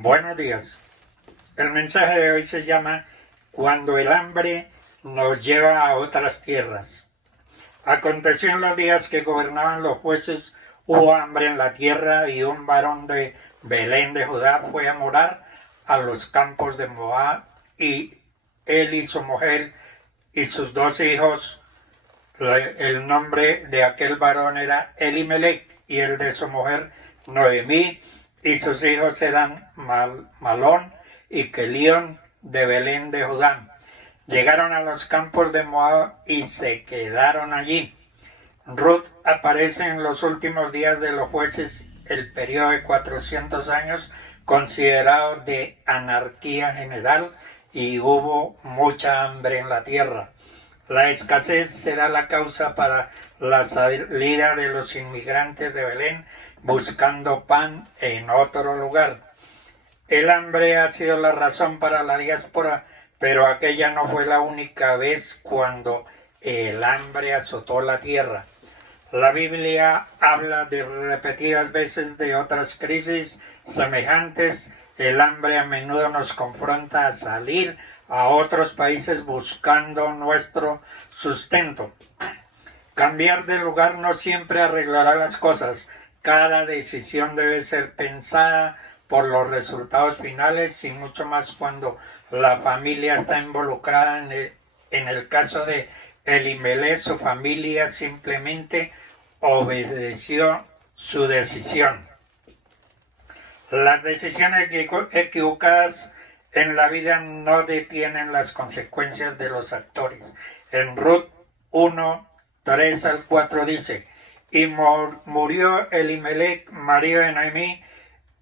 Buenos días. El mensaje de hoy se llama Cuando el hambre nos lleva a otras tierras. Aconteció en los días que gobernaban los jueces, hubo hambre en la tierra y un varón de Belén de Judá fue a morar a los campos de Moab y él y su mujer y sus 2 hijos. El nombre de aquel varón era Elimelech y el de su mujer Noemí, y sus hijos eran Malón y Kelión de Belén de Judá. Llegaron a los campos de Moab y se quedaron allí. Ruth aparece en los últimos días de los jueces, el periodo de 400 años considerado de anarquía general, y hubo mucha hambre en la tierra. La escasez será la causa para la salida de los inmigrantes de Belén buscando pan en otro lugar. El hambre ha sido la razón para la diáspora, pero aquella no fue la única vez cuando el hambre azotó la tierra. La Biblia habla de repetidas veces de otras crisis semejantes. El hambre a menudo nos confronta a salir a otros países buscando nuestro sustento. Cambiar de lugar no siempre arreglará las cosas. Cada decisión debe ser pensada por los resultados finales, y mucho más cuando la familia está involucrada. En el caso de Elimelech, su familia simplemente obedeció su decisión. Las decisiones equivocadas en la vida no detienen las consecuencias de los actores. En Ruth 1, 3 al 4 dice: y murió Elimelech, marido de Noemí,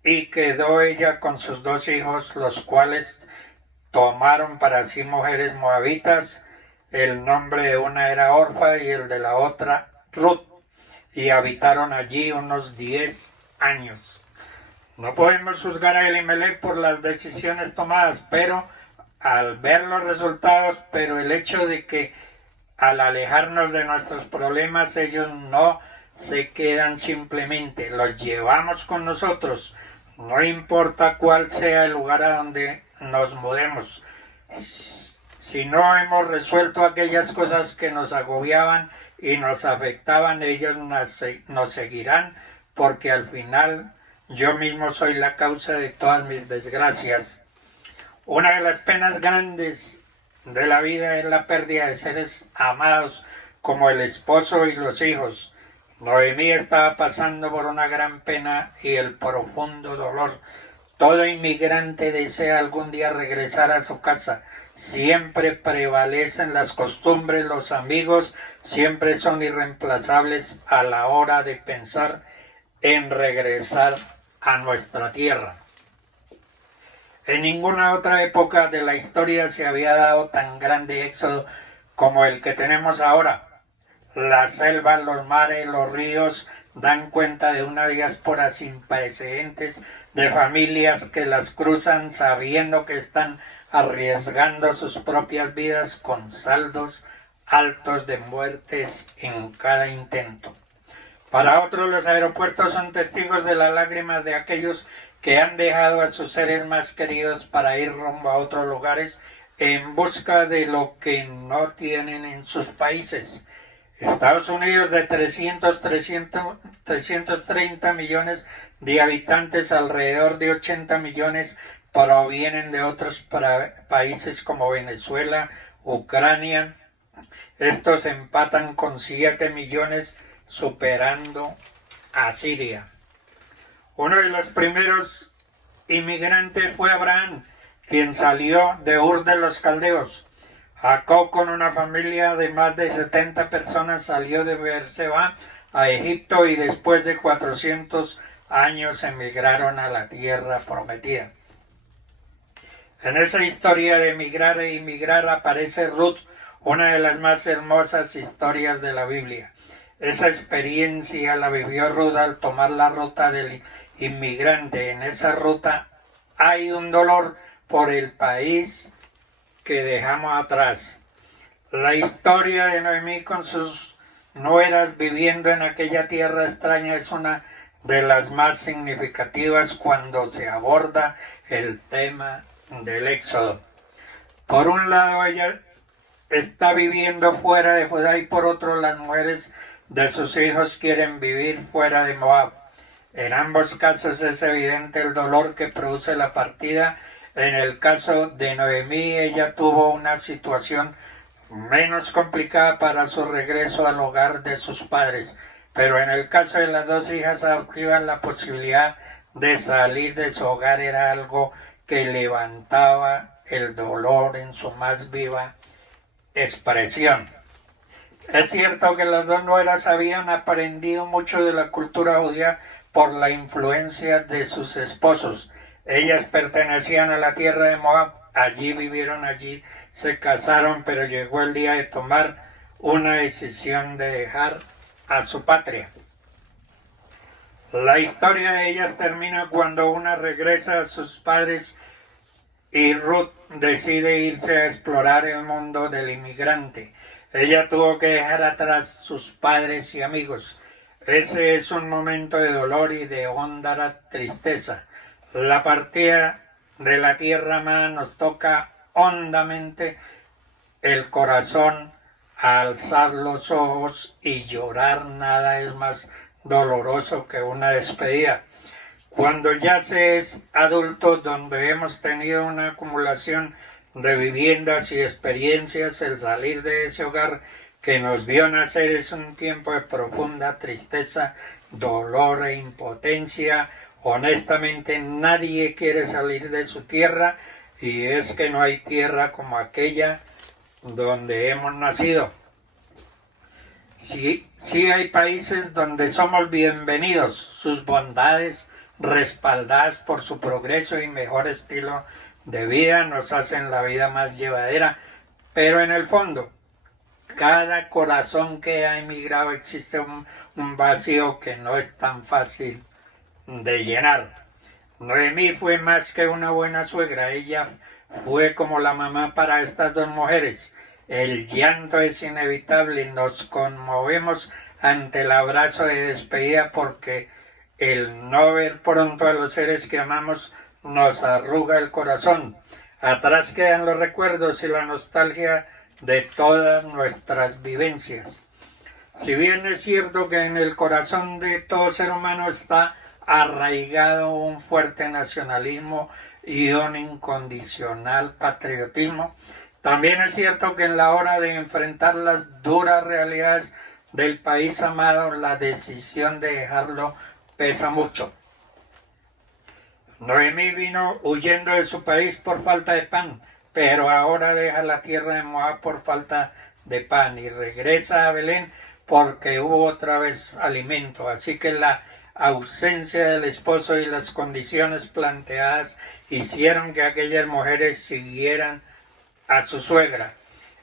y quedó ella con sus 2 hijos, los cuales tomaron para sí mujeres moabitas. El nombre de una era Orfa y el de la otra Ruth, y habitaron allí unos 10 años. No podemos juzgar a Elimelech por las decisiones tomadas, pero al ver los resultados, pero el hecho de que al alejarnos de nuestros problemas, ellos no se quedan simplemente, los llevamos con nosotros, no importa cuál sea el lugar a donde nos mudemos. Si no hemos resuelto aquellas cosas que nos agobiaban y nos afectaban, ellos nos seguirán, porque al final yo mismo soy la causa de todas mis desgracias. Una de las penas grandes de la vida es la pérdida de seres amados como el esposo y los hijos. Noemí estaba pasando por una gran pena y el profundo dolor. Todo inmigrante desea algún día regresar a su casa. Siempre prevalecen las costumbres, los amigos siempre son irreemplazables a la hora de pensar en regresar a nuestra tierra. En ninguna otra época de la historia se había dado tan grande éxodo como el que tenemos ahora. Las selvas, los mares, los ríos dan cuenta de una diáspora sin precedentes de familias que las cruzan sabiendo que están arriesgando sus propias vidas con saldos altos de muertes en cada intento. Para otros, los aeropuertos son testigos de las lágrimas de aquellos que han dejado a sus seres más queridos para ir rumbo a otros lugares en busca de lo que no tienen en sus países. Estados Unidos, de 330 millones de habitantes, alrededor de 80 millones provienen de otros países como Venezuela, Ucrania. Estos empatan con 7 millones, superando a Siria. Uno de los primeros inmigrantes fue Abraham, quien salió de Ur de los Caldeos. Jacob, con una familia de más de 70 personas, salió de Beerseba a Egipto, y después de 400 años emigraron a la tierra prometida. En esa historia de emigrar e inmigrar aparece Ruth, una de las más hermosas historias de la Biblia. Esa experiencia la vivió Ruth al tomar la ruta del inmigrante. En esa ruta hay un dolor por el país que dejamos atrás. La historia de Noemí con sus nueras viviendo en aquella tierra extraña es una de las más significativas cuando se aborda el tema del éxodo. Por un lado, ella está viviendo fuera de Judá y por otro, las mujeres de sus hijos quieren vivir fuera de Moab. En ambos casos es evidente el dolor que produce la partida. En el caso de Noemí, ella tuvo una situación menos complicada para su regreso al hogar de sus padres, pero en el caso de las dos hijas adoptivas, la posibilidad de salir de su hogar era algo que levantaba el dolor en su más viva expresión. Es cierto que las dos nueras habían aprendido mucho de la cultura judía por la influencia de sus esposos. Ellas pertenecían a la tierra de Moab, allí vivieron, allí se casaron, pero llegó el día de tomar una decisión de dejar a su patria. La historia de ellas termina cuando una regresa a sus padres y Ruth decide irse a explorar el mundo del inmigrante. Ella tuvo que dejar atrás sus padres y amigos. Ese es un momento de dolor y de honda tristeza. La partida de la tierra amada nos toca hondamente el corazón. A alzar los ojos y llorar, nada es más doloroso que una despedida. Cuando ya se es adulto, donde hemos tenido una acumulación de viviendas y experiencias, el salir de ese hogar que nos vio nacer es un tiempo de profunda tristeza, dolor e impotencia. Honestamente, nadie quiere salir de su tierra, y es que no hay tierra como aquella donde hemos nacido. Sí hay países donde somos bienvenidos, sus bondades respaldadas por su progreso y mejor estilo de vida nos hacen la vida más llevadera, pero en el fondo, cada corazón que ha emigrado existe un vacío que no es tan fácil de llenar. Noemí fue más que una buena suegra, ella fue como la mamá para estas dos mujeres. El llanto es inevitable, nos conmovemos ante el abrazo de despedida porque el no ver pronto a los seres que amamos nos arruga el corazón. Atrás quedan los recuerdos y la nostalgia de todas nuestras vivencias. Si bien es cierto que en el corazón de todo ser humano está arraigado un fuerte nacionalismo y un incondicional patriotismo, también es cierto que en la hora de enfrentar las duras realidades del país amado, la decisión de dejarlo pesa mucho. Noemí vino huyendo de su país por falta de pan, pero ahora deja la tierra de Moab por falta de pan y regresa a Belén porque hubo otra vez alimento. Así que la ausencia del esposo y las condiciones planteadas hicieron que aquellas mujeres siguieran a su suegra.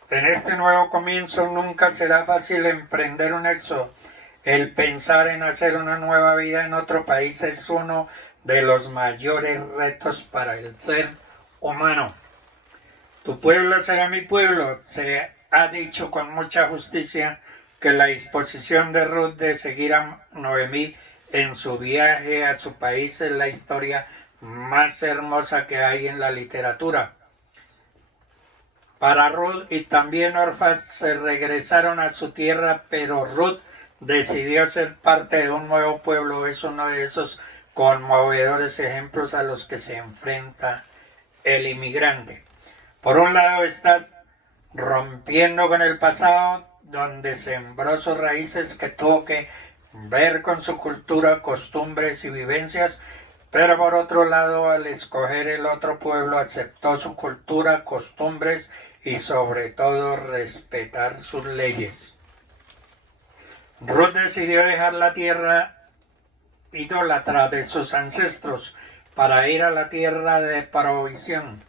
En este nuevo comienzo nunca será fácil emprender un éxodo. El pensar en hacer una nueva vida en otro país es uno de los mayores retos para el ser humano. Tu pueblo será mi pueblo. Se ha dicho con mucha justicia que la disposición de Ruth de seguir a Noemí en su viaje a su país es la historia más hermosa que hay en la literatura. Para Ruth y también Orfa se regresaron a su tierra, pero Ruth decidió ser parte de un nuevo pueblo. Es uno de esos conmovedores ejemplos a los que se enfrenta el inmigrante. Por un lado estás rompiendo con el pasado, donde sembró sus raíces, que tuvo que ver con su cultura, costumbres y vivencias, pero por otro lado, al escoger el otro pueblo, aceptó su cultura, costumbres y sobre todo respetar sus leyes. Ruth decidió dejar la tierra idólatra de sus ancestros para ir a la tierra de provisión.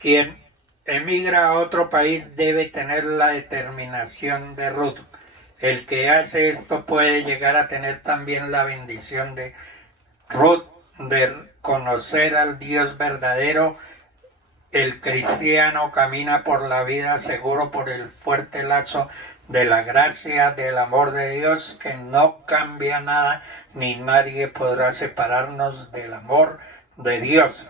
Quien emigra a otro país debe tener la determinación de Ruth. El que hace esto puede llegar a tener también la bendición de Ruth, de conocer al Dios verdadero. El cristiano camina por la vida seguro por el fuerte lazo de la gracia, del amor de Dios, que no cambia nada, ni nadie podrá separarnos del amor de Dios.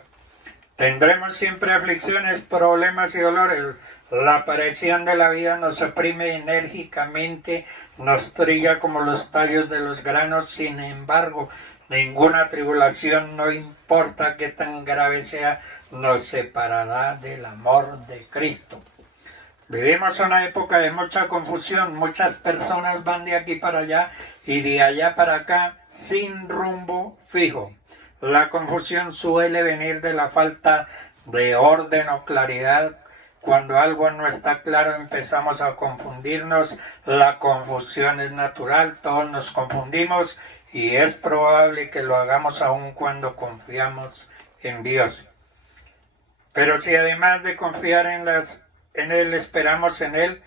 Tendremos siempre aflicciones, problemas y dolores. La aparición de la vida nos oprime enérgicamente, nos trilla como los tallos de los granos. Sin embargo, ninguna tribulación, no importa qué tan grave sea, nos separará del amor de Cristo. Vivimos una época de mucha confusión, muchas personas van de aquí para allá y de allá para acá sin rumbo fijo. La confusión suele venir de la falta de orden o claridad. Cuando algo no está claro empezamos a confundirnos. La confusión es natural, todos nos confundimos y es probable que lo hagamos aun cuando confiamos en Dios. Pero si además de confiar en Él esperamos en Él,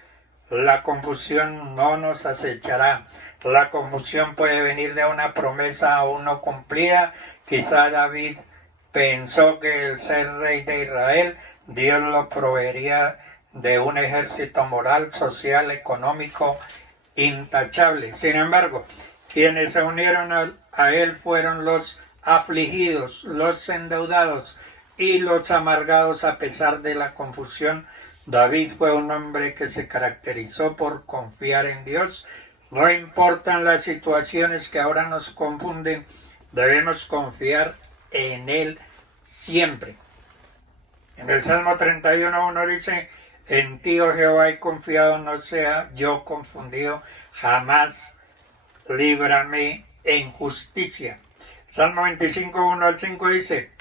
la confusión no nos acechará. La confusión puede venir de una promesa aún no cumplida. Quizá David pensó que el ser rey de Israel, Dios lo proveería de un ejército moral, social, económico, intachable. Sin embargo, quienes se unieron a él fueron los afligidos, los endeudados y los amargados a pesar de la confusión. David fue un hombre que se caracterizó por confiar en Dios. No importan las situaciones que ahora nos confunden, debemos confiar en Él siempre. En el Salmo 31:1 dice: en ti, oh Jehová, he confiado, no sea yo confundido, jamás líbrame en justicia. Salmo 25:1-5 dice: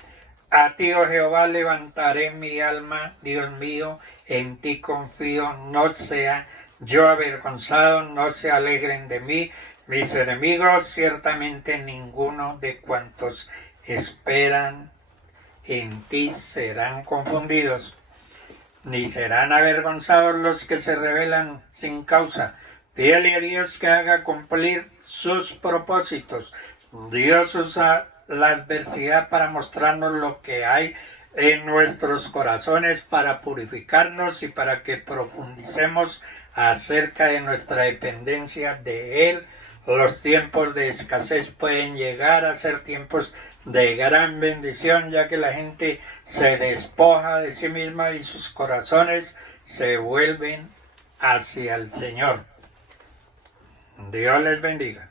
a ti, oh Jehová, levantaré mi alma, Dios mío, en ti confío, no sea yo avergonzado, no se alegren de mí mis enemigos, ciertamente ninguno de cuantos esperan en ti serán confundidos, ni serán avergonzados los que se rebelan sin causa. Pídele a Dios que haga cumplir sus propósitos. Dios usa la adversidad para mostrarnos lo que hay en nuestros corazones, para purificarnos y para que profundicemos acerca de nuestra dependencia de Él. Los tiempos de escasez pueden llegar a ser tiempos de gran bendición, ya que la gente se despoja de sí misma y sus corazones se vuelven hacia el Señor. Dios les bendiga.